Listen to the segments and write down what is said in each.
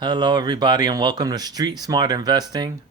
Hello, everybody, and welcome to Street Smart Investing.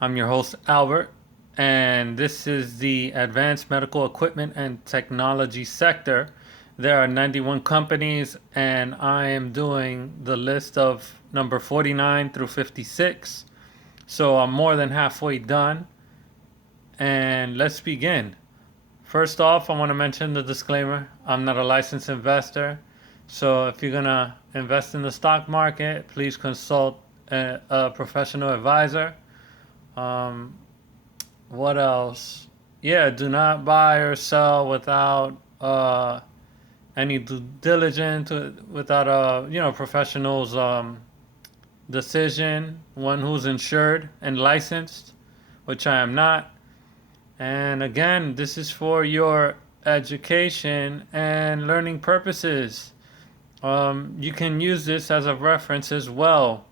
I'm your host, Albert, and this is the advanced medical equipment and technology sector. There are 91 companies, and I am doing the list of number 49 through 56. So I'm more than halfway done, and let's begin. First off, I want to mention the disclaimer. I'm not a licensed investor. So if you're going to invest in the stock market, please consult a professional advisor. Um, what else? Yeah, do not buy or sell without any due diligence, without a professional's decision, one who's insured and licensed, which I am not. And again, this is for your education and learning purposes. You can use this as a reference as well.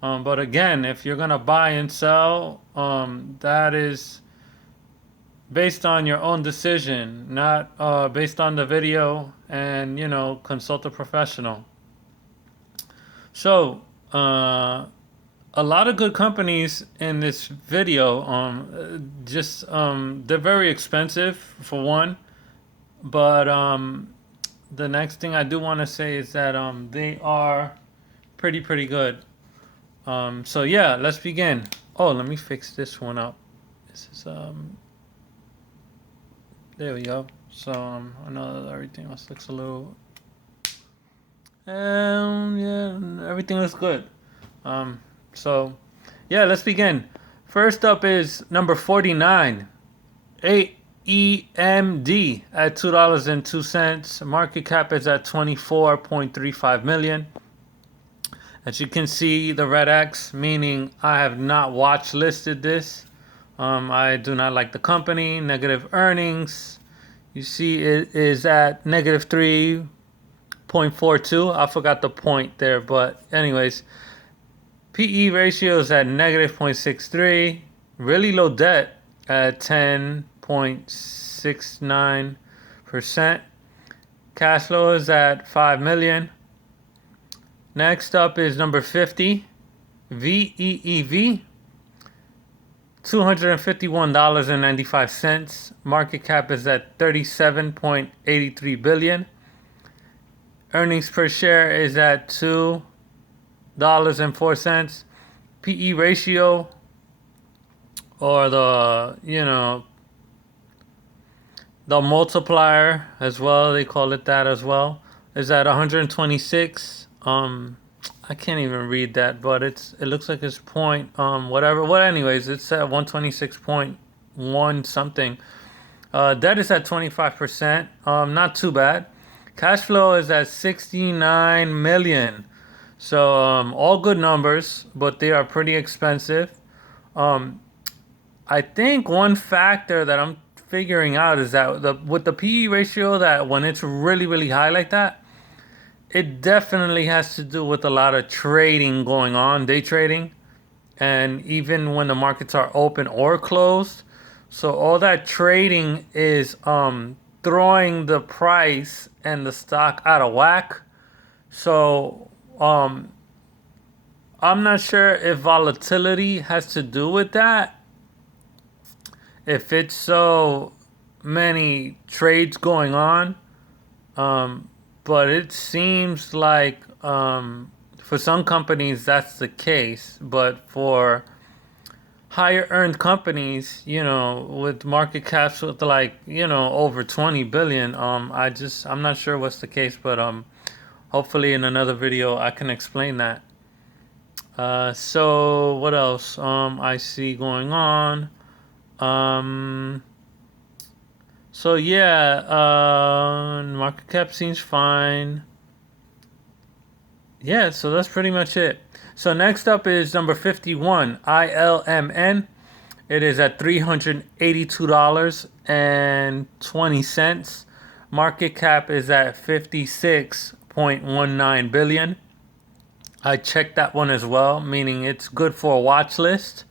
But again, if you're going to buy and sell, that is based on your own decision, not based on the video, and, consult a professional. So, a lot of good companies in this video, they're very expensive for one, but the next thing I do want to say is that they are pretty good. So yeah, let's begin. Oh, let me fix this one up. This is there we go. So I know that everything else looks a little yeah, everything looks good. So yeah, let's begin. First up is number 49. AEMD at $2.02. Market cap is at 24.35 million. As you can see, the red X, meaning I have not watch listed this. I do not like the company. Negative earnings. You see it is at negative 3.42. I forgot the point there, but anyways, PE ratio is at negative 0.63. Really low debt at 10.69%. Cash flow is at 5 million. Next up is number 50, VEEV, $251.95. Market cap is at 37.83 billion. Earnings per share is at $2.04. PE ratio, or the multiplier as well, they call it that as well, is at 126. I can't even read that, but it looks like it's point whatever. Well, anyways, it's at 126.1 something. Debt is at 25%. Not too bad. Cash flow is at 69 million. So all good numbers, but they are pretty expensive. I think one factor that I'm figuring out is that with the PE ratio, that when it's really high like that, it definitely has to do with a lot of trading going on, day trading, and even when the markets are open or closed. So all that trading is throwing the price and the stock out of whack. So I'm not sure if volatility has to do with that. If it's so many trades going on, but it seems like for some companies that's the case. But for higher earned companies, with market caps with over 20 billion, I'm not sure what's the case, but hopefully in another video I can explain that. So what else I see going on? So yeah, market cap seems fine. Yeah, so that's pretty much it. So next up is number 51, ILMN. It is at $382.20. Market cap is at 56.19 billion. I checked that one as well, meaning it's good for a watch list.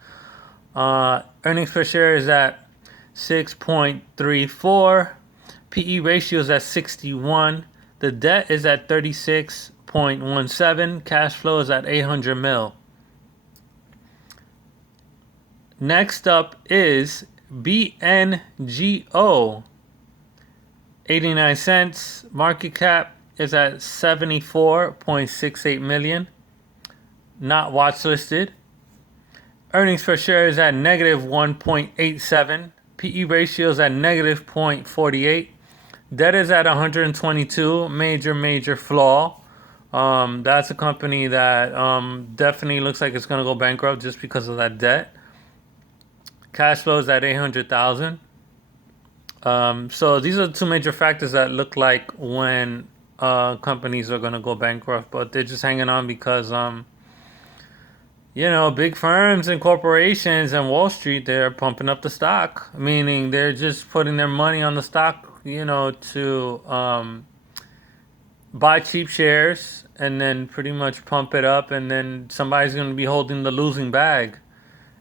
Earnings per share is at 6.34. PE ratio is at 61. The debt is at 36 2.17. Cash flow is at 800 mil. Next up is BNGO. 89 cents. Market cap is at 74.68 million. Not watch listed. Earnings per share is at negative 1.87. PE ratio is at negative 0.48. Debt is at 122. Major flaw. That's a company that definitely looks like it's going to go bankrupt just because of that debt. Cash flow is at 800,000. So these are the two major factors that look like when companies are going to go bankrupt, but they're just hanging on because big firms and corporations and Wall Street, they're pumping up the stock, meaning they're just putting their money on the stock, to buy cheap shares and then pretty much pump it up, and then somebody's going to be holding the losing bag,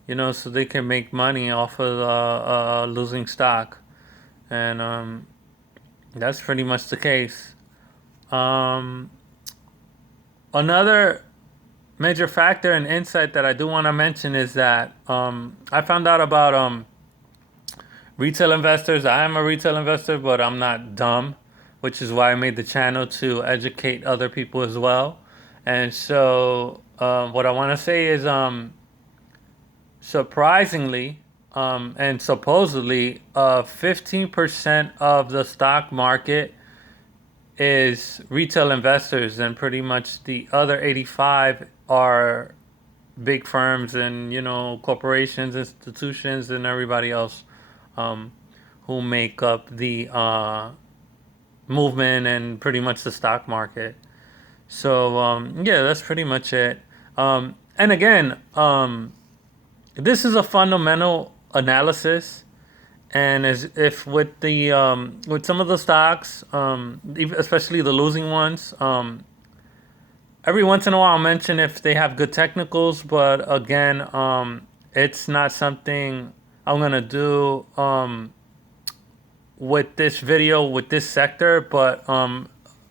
so they can make money off of the losing stock. And that's pretty much the case. Another major factor and insight that I do want to mention is that I found out about retail investors. I am a retail investor, but I'm not dumb, which is why I made the channel to educate other people as well. And so what I want to say is surprisingly and supposedly 15% of the stock market is retail investors, and pretty much the other 85 are big firms and corporations, institutions, and everybody else who make up the movement and pretty much the stock market. So yeah, that's pretty much it. And again, this is a fundamental analysis, and as if with the with some of the stocks, especially the losing ones, every once in a while I'll mention if they have good technicals, but again, it's not something I'm gonna do with this video with this sector, but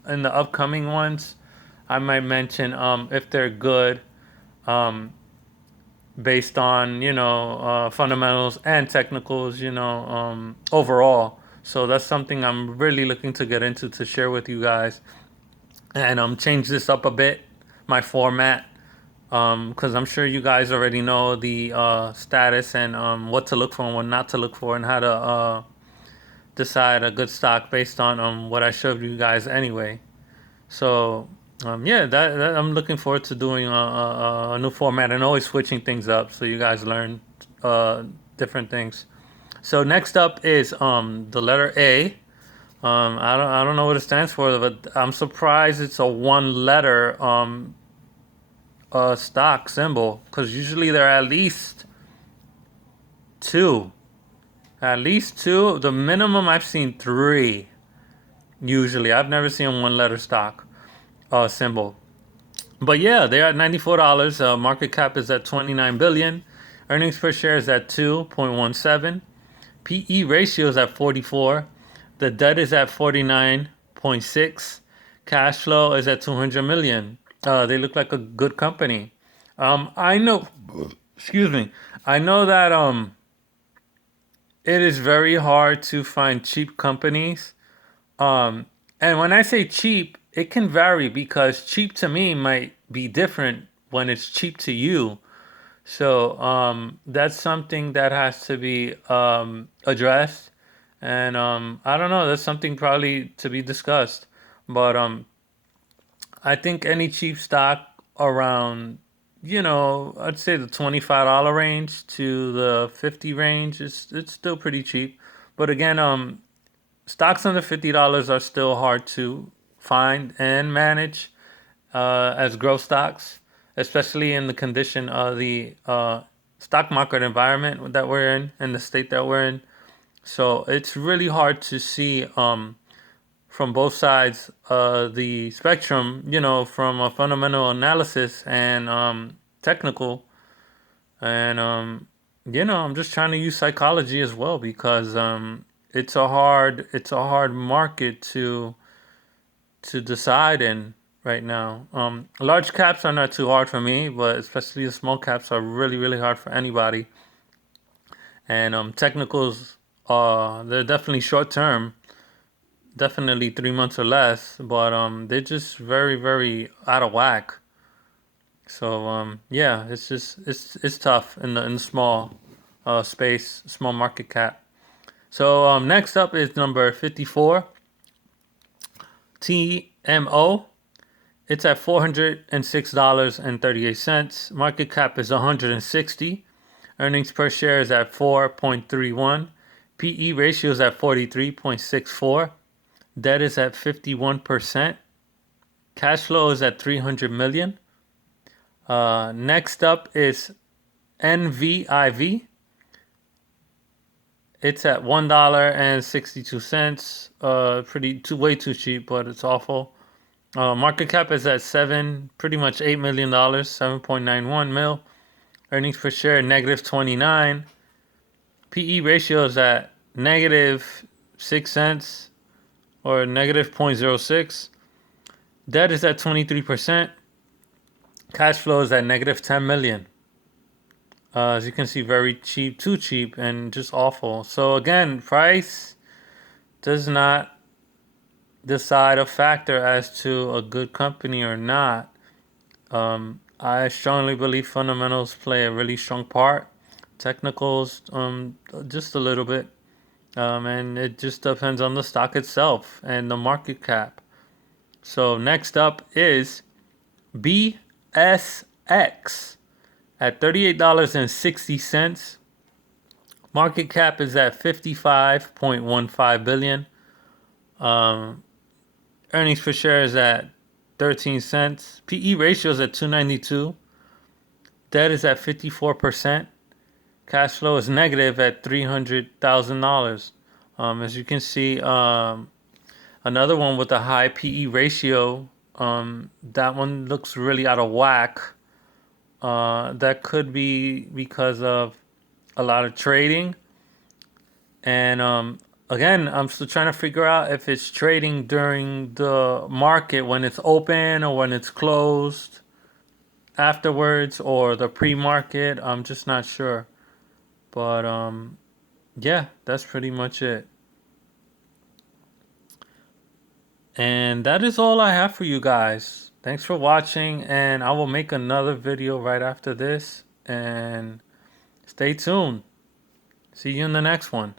in the upcoming ones, I might mention if they're good. Based on fundamentals and technicals, overall. So that's something I'm really looking to get into to share with you guys, and change this up a bit, my format, because I'm sure you guys already know the status and what to look for and what not to look for, and how to decide a good stock based on what I showed you guys anyway. So yeah, that I'm looking forward to doing a new format and always switching things up so you guys learn different things. So next up is the letter A. I don't know what it stands for, but I'm surprised it's a one letter stock symbol, because usually there are at least two. At least two. The minimum I've seen three. Usually, I've never seen one letter stock symbol. But yeah, they're at $94. Market cap is at 29 billion. Earnings per share is at 2.17. PE ratio is at 44. The debt is at 49.6. Cash flow is at 200 million. They look like a good company. I know. Excuse me. I know that it is very hard to find cheap companies. And when I say cheap, it can vary, because cheap to me might be different when it's cheap to you. So that's something that has to be addressed. And I don't know, that's something probably to be discussed. But I think any cheap stock around, I'd say the $25 range to the 50 range, it's still pretty cheap. But again, stocks under $50 are still hard to find and manage as growth stocks, especially in the condition of the stock market environment that we're in and the state that we're in. So it's really hard to see from both sides the spectrum, from a fundamental analysis and technical. And I'm just trying to use psychology as well, because it's a hard market to decide in right now. Large caps are not too hard for me, but especially the small caps are really, really hard for anybody. And technicals, they're definitely short term, definitely 3 months or less, but they're just very, very out of whack. So yeah, it's just it's tough in the small space, small market cap. So next up is number 54, TMO. It's at $406.38. Market cap is 160. Earnings per share is at 4.31. PE ratio is at 43.64. Debt is at 51%. Cash flow is at 300 million. Next up is NVIV. It's at $1.62. Way too cheap, but it's awful. Market cap is at pretty much $8 million, 7.91 mil. Earnings per share negative 29. PE ratio is at negative 6 cents or negative 0.06. Debt is at 23%. Cash flow is at negative 10 million. As you can see, very cheap, too cheap, and just awful. So again, price does not decide a factor as to a good company or not. I strongly believe fundamentals play a really strong part. Technicals, just a little bit. And it just depends on the stock itself and the market cap. So next up is BSX at $38.60. Market cap is at 55.15 billion. Earnings per share is at 13 cents. PE ratio is at 292. Debt is at 54%. Cash flow is negative at $300,000. As you can see, another one with a high PE ratio. That one looks really out of whack. That could be because of a lot of trading. And again, I'm still trying to figure out if it's trading during the market when it's open or when it's closed afterwards or the pre-market. I'm just not sure. But yeah, that's pretty much it. And that is all I have for you guys. Thanks for watching, and I will make another video right after this. And stay tuned. See you in the next one.